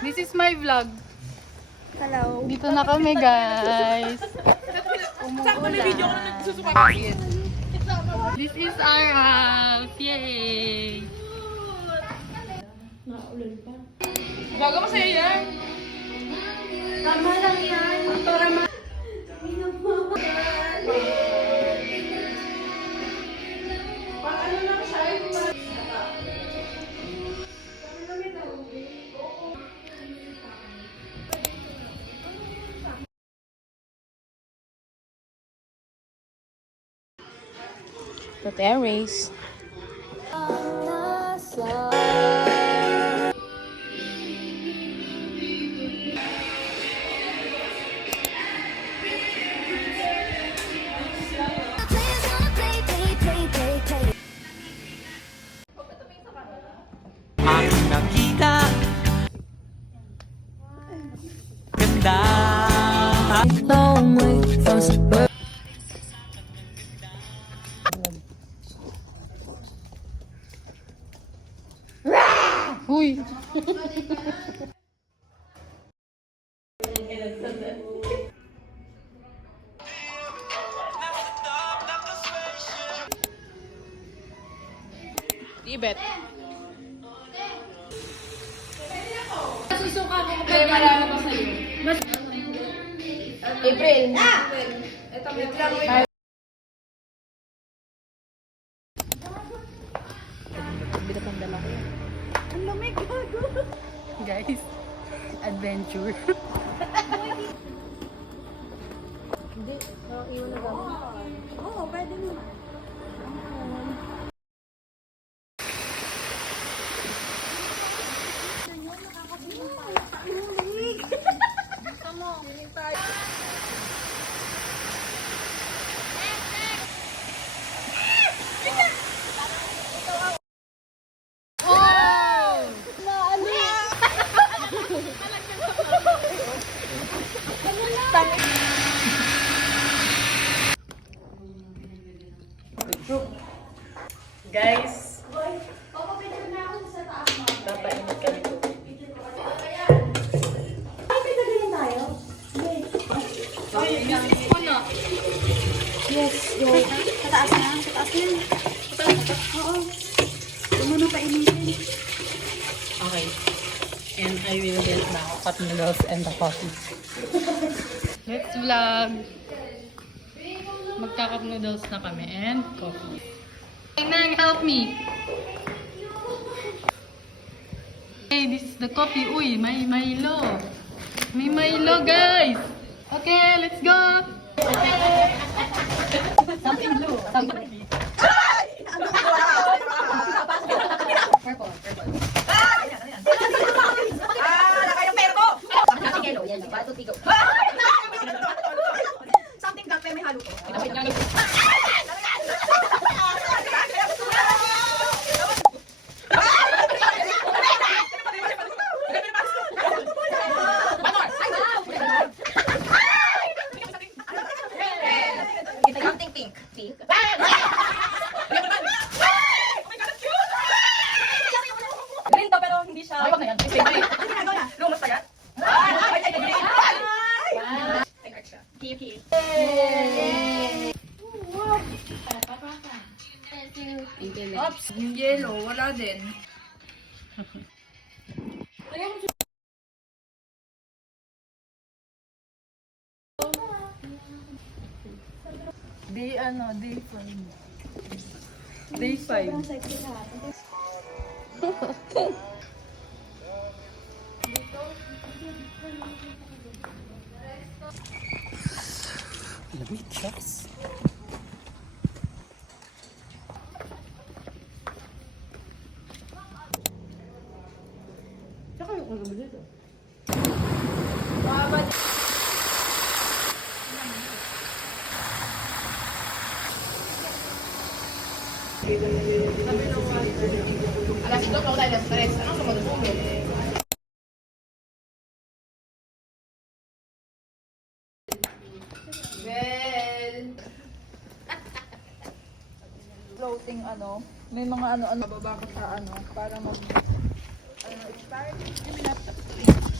This is my vlog. Hello. Dito na kami, guys. Umuulan. This is our house. Yay! Gaga masaya yan. Tama lang yan. Para ma... Ano lang siya yung The terrace. Ang nakita ganda Uy! Ibet. Susuka ko kapag marami pa sa'yo. April. Guys, adventure. Hindi. Iwan na gamit. Oo, pwede mo. Guys, papainit kami po. Yes, go. Pataas na. Pataas na. Oo. Lumano pa initin. Okay. And I will get the hot noodles and the coffee. Let's vlog. Magka-cup noodles na kami and coffee. Nang, help me. Hey, this is the coffee. Uy, may Milo. May Milo, guys. Okay, let's go. Something blue. Something blue. Purple. Something dark, may halo ko. Something pink. Pink. Green to pero hindi siya. Ay, wag na yan. Lumos pa yan? Ay, extra. Keep. Ops, yung yellow, wala din. Day 5. Day 5. Yes. Tsaka yung ulo mo dito. Alas 2 pa alas 3. Ano sumunod mo? Floating ano, may mga ano-ano bababa ko sa ano para mag expired. Give me laptop.